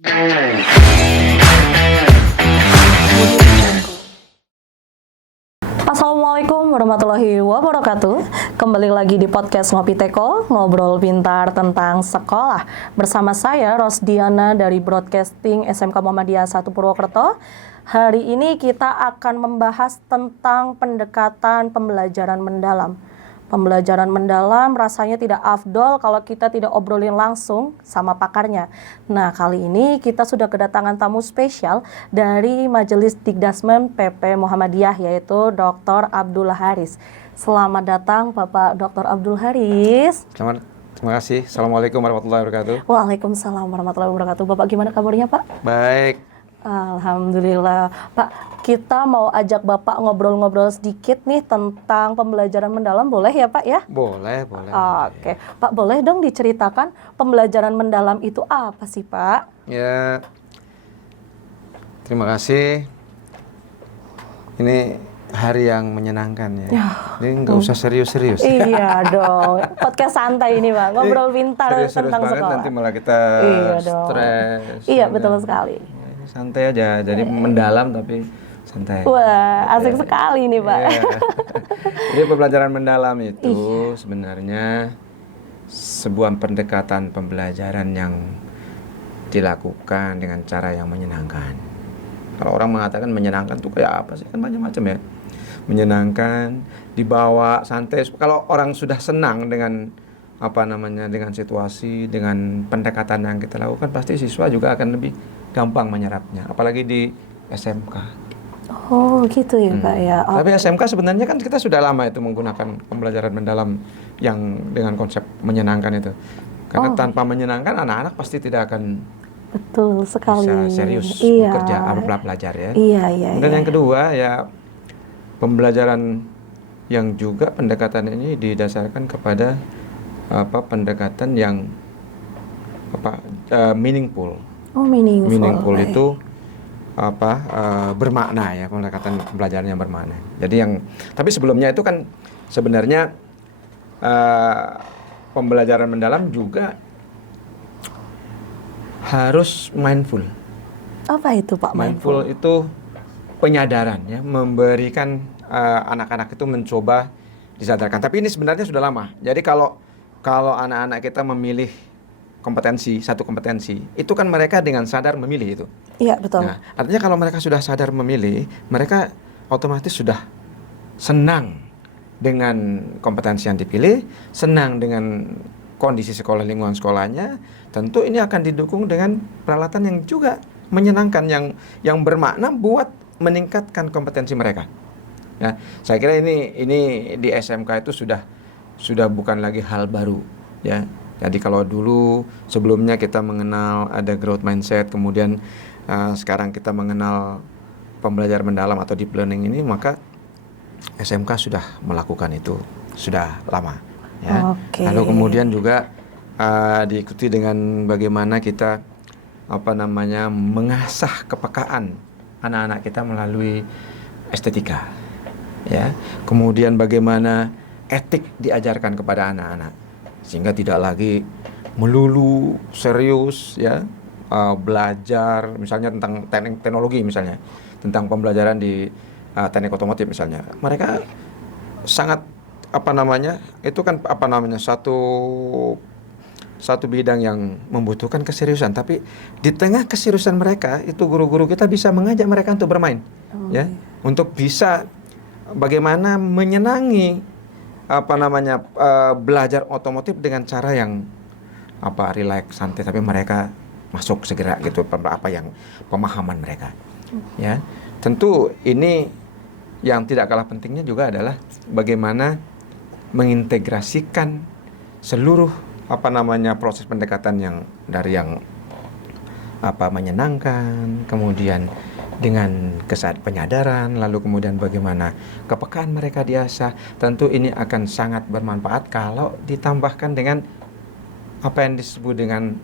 Assalamualaikum warahmatullahi wabarakatuh. Kembali lagi di podcast Ngopi Teko, ngobrol pintar tentang sekolah. Bersama saya Rosdiana dari Broadcasting SMK Muhammadiyah 1 Purwokerto. Hari ini kita akan membahas tentang pendekatan pembelajaran mendalam. Pembelajaran mendalam rasanya tidak afdol kalau kita tidak obrolin langsung sama pakarnya. Nah, kali ini kita sudah kedatangan tamu spesial dari Majelis Dikdasmen PP Muhammadiyah, yaitu Dr. Abdul Haris. Selamat datang Bapak Dr. Abdul Haris. Terima kasih. Assalamualaikum warahmatullahi wabarakatuh. Waalaikumsalam warahmatullahi wabarakatuh. Bapak gimana kabarnya, Pak? Baik. Alhamdulillah. Pak, kita mau ajak Bapak ngobrol-ngobrol sedikit nih tentang pembelajaran mendalam, boleh ya Pak ya? Boleh. Oke. Pak, boleh dong diceritakan pembelajaran mendalam itu apa sih Pak? Ya, terima kasih. Ini hari yang menyenangkan ya. Ini nggak usah serius-serius. Iya dong. Podcast santai ini Pak, ngobrol pintar tentang banget, sekolah. nanti malah kita stres. Iya, betul sekali. Santai aja, jadi mendalam tapi santai. Wah, asik sekali nih Pak. Iya. Jadi pembelajaran mendalam itu sebenarnya sebuah pendekatan pembelajaran yang dilakukan dengan cara yang menyenangkan. Kalau orang mengatakan menyenangkan tuh kayak apa sih? Kan macam-macam ya. Menyenangkan, dibawa santai. Kalau orang sudah senang dengan dengan situasi, dengan pendekatan yang kita lakukan, pasti siswa juga akan lebih gampang menyerapnya, apalagi di SMK. Oh gitu ya Pak ya. Tapi SMK sebenarnya kan kita sudah lama itu menggunakan pembelajaran mendalam yang dengan konsep menyenangkan itu. Karena tanpa menyenangkan anak-anak pasti tidak akan betul sekali bisa serius bekerja belajar ya. Iya. Dan yang kedua ya pembelajaran yang juga pendekatan ini didasarkan kepada pendekatan yang meaningful. Oh, meaningful itu bermakna ya, pendekatan pembelajaran yang bermakna. Tapi sebelumnya itu kan sebenarnya pembelajaran mendalam juga harus mindful. Apa itu Pak Mindful itu penyadaran ya, memberikan anak-anak itu mencoba disadarkan. Tapi ini sebenarnya sudah lama. Jadi kalau anak-anak kita memilih satu kompetensi, itu kan mereka dengan sadar memilih itu. Iya, betul. Nah, artinya kalau mereka sudah sadar memilih, mereka otomatis sudah senang dengan kompetensi yang dipilih, senang dengan kondisi sekolah, lingkungan sekolahnya. Tentu ini akan didukung dengan peralatan yang juga menyenangkan, yang bermakna buat meningkatkan kompetensi mereka. Nah, saya kira ini di SMK itu sudah bukan lagi hal baru, ya. Jadi kalau dulu sebelumnya kita mengenal ada growth mindset, kemudian sekarang kita mengenal pembelajaran mendalam atau deep learning ini, maka SMK sudah melakukan itu sudah lama. Ya. Okay. Lalu kemudian juga diikuti dengan bagaimana kita mengasah kepekaan anak-anak kita melalui estetika. Ya. Kemudian bagaimana etik diajarkan kepada anak-anak, sehingga tidak lagi melulu serius ya belajar misalnya tentang teknologi, misalnya tentang pembelajaran di teknik otomotif misalnya. Mereka sangat itu kan satu bidang yang membutuhkan keseriusan, tapi di tengah keseriusan mereka itu guru-guru kita bisa mengajak mereka untuk bermain, untuk bisa bagaimana menyenangi belajar otomotif dengan cara yang relax, santai, tapi mereka masuk segera gitu pemahaman mereka. Ya, tentu ini yang tidak kalah pentingnya juga adalah bagaimana mengintegrasikan seluruh proses pendekatan yang dari yang menyenangkan, kemudian dengan penyadaran, lalu kemudian bagaimana kepekaan mereka diasah. Tentu ini akan sangat bermanfaat kalau ditambahkan dengan apa yang disebut dengan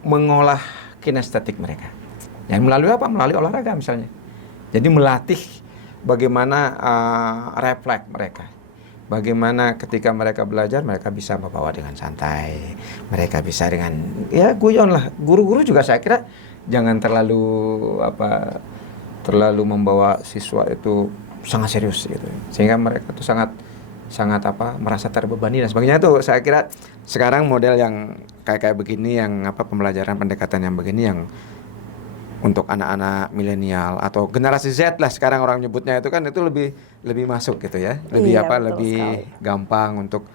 mengolah kinestetik mereka. Ya, melalui melalui olahraga misalnya. Jadi melatih bagaimana refleks mereka, bagaimana ketika mereka belajar mereka bisa membawa dengan santai, mereka bisa dengan ya guyon lah. Guru-guru juga saya kira jangan terlalu membawa siswa itu sangat serius gitu, sehingga mereka tuh sangat merasa terbebani dan sebagainya. Tuh saya kira sekarang model yang kayak begini, yang pembelajaran pendekatan yang begini, yang untuk anak-anak milenial atau generasi Z lah sekarang orang nyebutnya itu kan, itu lebih masuk gitu ya, lebih lebih sekali. Gampang untuk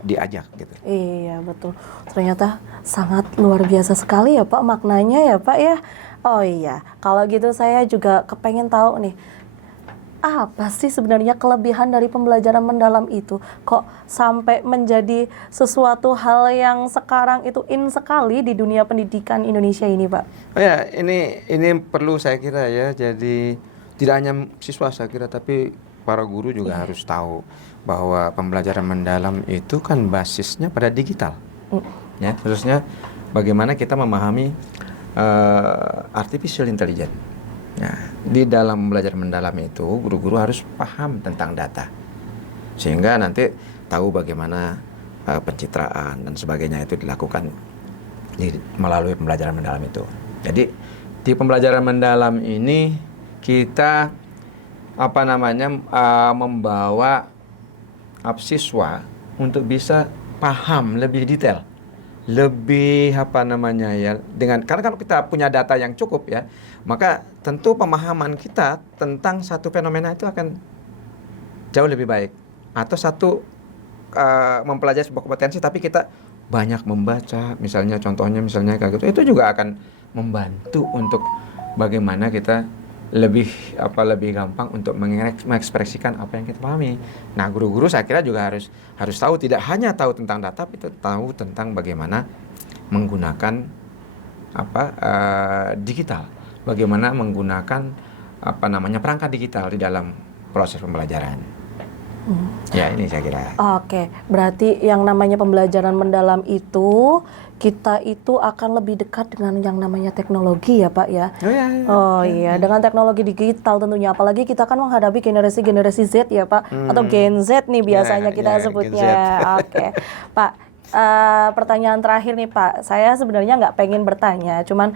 diajak gitu. Iya betul, ternyata sangat luar biasa sekali ya Pak maknanya ya Pak ya. Oh iya, kalau gitu saya juga kepengen tahu nih, apa sih sebenarnya kelebihan dari pembelajaran mendalam itu? Kok sampai menjadi sesuatu hal yang sekarang itu in sekali di dunia pendidikan Indonesia ini, Pak? Oh ya, ini perlu saya kira ya. Jadi tidak hanya siswa saya kira, tapi para guru juga harus tahu bahwa pembelajaran mendalam itu kan basisnya pada digital. Ya, khususnya bagaimana kita memahami artificial intelligence. Nah, di dalam belajar mendalam itu guru-guru harus paham tentang data, sehingga nanti tahu bagaimana pencitraan dan sebagainya itu dilakukan melalui pembelajaran mendalam itu. Jadi di pembelajaran mendalam ini kita membawa siswa untuk bisa paham lebih detail, lebih dengan, karena kalau kita punya data yang cukup ya, maka tentu pemahaman kita tentang satu fenomena itu akan jauh lebih baik. Atau mempelajari sebuah kompetensi tapi kita banyak membaca, misalnya kayak gitu, itu juga akan membantu untuk bagaimana kita lebih gampang untuk mengekspresikan apa yang kita pahami. Nah, guru-guru saya kira juga harus tahu, tidak hanya tahu tentang data, tapi tahu tentang bagaimana menggunakan digital, bagaimana menggunakan perangkat digital di dalam proses pembelajaran. Ya, ini saya kira. Oke, berarti yang namanya pembelajaran mendalam itu kita itu akan lebih dekat dengan yang namanya teknologi ya Pak ya. Oh iya, dengan teknologi digital tentunya, apalagi kita kan menghadapi generasi Z ya Pak, atau Gen Z nih biasanya kita sebutnya. Oke, Pak, pertanyaan terakhir nih Pak, saya sebenarnya nggak pengen bertanya, cuman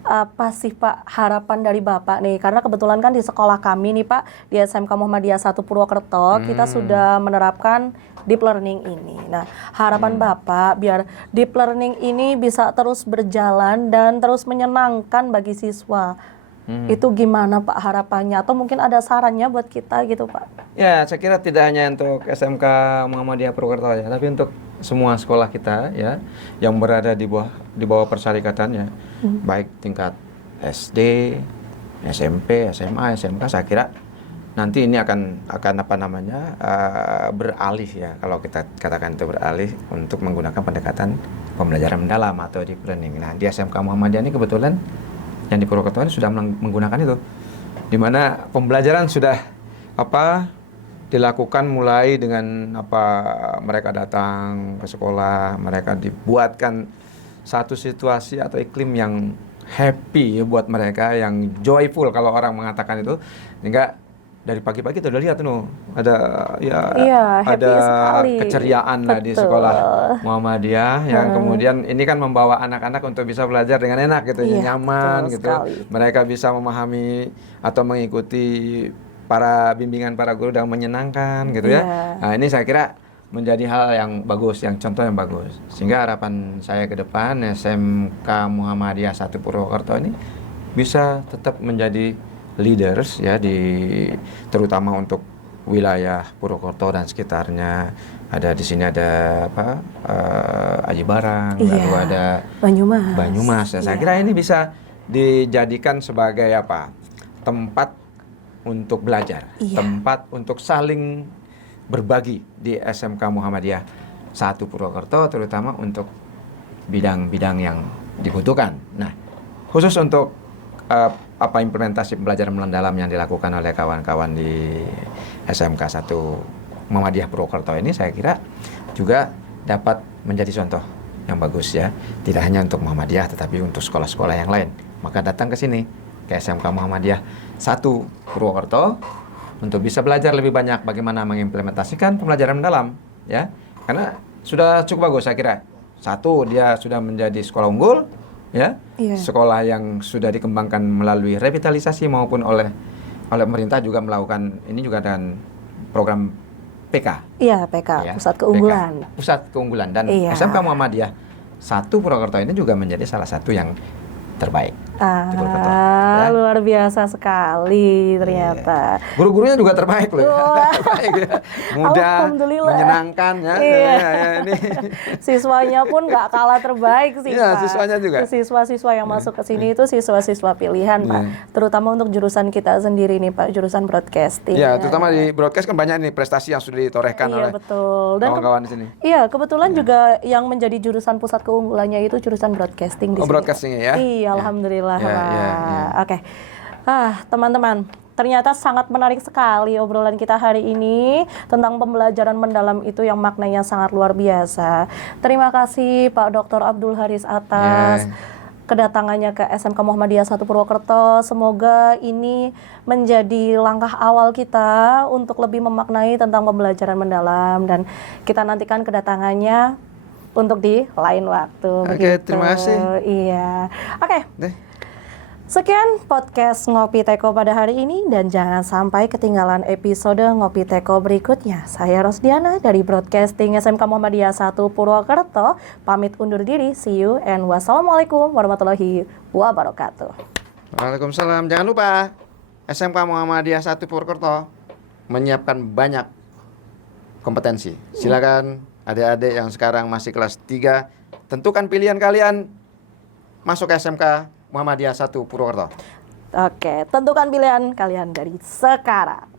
apa sih Pak harapan dari Bapak nih? Karena kebetulan kan di sekolah kami nih Pak, di SMK Muhammadiyah 1 Purwokerto, kita sudah menerapkan deep learning ini. Nah, harapan Bapak biar deep learning ini bisa terus berjalan dan terus menyenangkan bagi siswa. Itu gimana Pak harapannya? Atau mungkin ada sarannya buat kita gitu Pak? Ya, saya kira tidak hanya untuk SMK Muhammadiyah Purwokerto ya, tapi untuk semua sekolah kita ya yang berada di bawah persyarikatannya, baik tingkat SD, SMP, SMA, SMK, saya kira nanti ini akan beralih ya, kalau kita katakan itu beralih untuk menggunakan pendekatan pembelajaran mendalam atau deep learning. Nah, di SMK Muhammadiyah ini kebetulan yang di Purwokerto ini sudah menggunakan itu, di mana pembelajaran sudah dilakukan mulai dengan mereka datang ke sekolah, mereka dibuatkan satu situasi atau iklim yang happy ya buat mereka, yang joyful kalau orang mengatakan itu, sehingga dari pagi-pagi udah lihat ada keceriaan lah di sekolah Muhammadiyah yang kemudian ini kan membawa anak-anak untuk bisa belajar dengan enak gitu, nyaman gitu. Sekali. Mereka bisa memahami atau mengikuti bimbingan para guru dengan menyenangkan gitu ya. Nah, ini saya kira menjadi hal yang bagus, yang contoh yang bagus. Sehingga harapan saya ke depan SMK Muhammadiyah 1 Purwokerto ini bisa tetap menjadi leaders ya, terutama untuk wilayah Purwokerto dan sekitarnya. Di sini ada Aji Barang, lalu ada Banyumas. Saya kira ini bisa dijadikan sebagai tempat untuk belajar, tempat untuk saling berbagi di SMK Muhammadiyah 1 Purwokerto, terutama untuk bidang-bidang yang dibutuhkan. Nah, khusus untuk implementasi pembelajaran mendalam yang dilakukan oleh kawan-kawan di SMK 1 Muhammadiyah Purwokerto ini, saya kira juga dapat menjadi contoh yang bagus ya, tidak hanya untuk Muhammadiyah tetapi untuk sekolah-sekolah yang lain. Maka datang ke sini, ke SMK Muhammadiyah 1 Purwokerto, untuk bisa belajar lebih banyak bagaimana mengimplementasikan pembelajaran mendalam, ya. Karena sudah cukup bagus saya kira. Satu, dia sudah menjadi sekolah unggul, ya. Iya. Sekolah yang sudah dikembangkan melalui revitalisasi maupun oleh pemerintah juga melakukan ini juga dan program PK. Iya, PK, Ya, Pusat Keunggulan. PK, Pusat Keunggulan, dan Iya. SMK Muhammadiyah 1 Purwokerto ini juga menjadi salah satu yang terbaik di Purwokerto. Ya. Luar biasa sekali ternyata. Guru-gurunya juga terbaik loh. Wah. Terbaik ya. Mudah, Alhamdulillah. menyenangkan ya. Iya. Ini. Siswanya pun nggak kalah terbaik sih, Iya, Pak. siswanya juga. Siswa-siswa yang masuk ke sini itu siswa-siswa pilihan, Pak. Iya. Terutama untuk jurusan kita sendiri nih, Pak, jurusan broadcasting. Ya, terutama di broadcast kan banyak nih prestasi yang sudah ditorehkan Iya, oleh betul. Dan kawan-kawan di sini. iya, kebetulan juga yang menjadi jurusan pusat keunggulannya itu jurusan broadcasting di Oh, sini. broadcasting ya? Iya, alhamdulillah, Ya, Pak. ya, ya. Oke. Teman-teman, ternyata sangat menarik sekali obrolan kita hari ini tentang pembelajaran mendalam itu yang maknanya sangat luar biasa. Terima kasih Pak Dr. Abdul Haris atas kedatangannya ke SMK Muhammadiyah 1 Purwokerto. Semoga ini menjadi langkah awal kita untuk lebih memaknai tentang pembelajaran mendalam, dan kita nantikan kedatangannya untuk di lain waktu. Oke, terima kasih. Iya. Oke. Deh. Sekian podcast Ngopi Teko pada hari ini, dan jangan sampai ketinggalan episode Ngopi Teko berikutnya. Saya Rosdiana dari Broadcasting SMK Muhammadiyah 1 Purwokerto, pamit undur diri. See you and wassalamualaikum warahmatullahi wabarakatuh. Waalaikumsalam. Jangan lupa SMK Muhammadiyah 1 Purwokerto menyiapkan banyak kompetensi. Silakan adik-adik yang sekarang masih kelas 3, tentukan pilihan kalian masuk ke SMK Muhammadiyah 1 Purwokerto. Oke, tentukan pilihan kalian dari sekarang.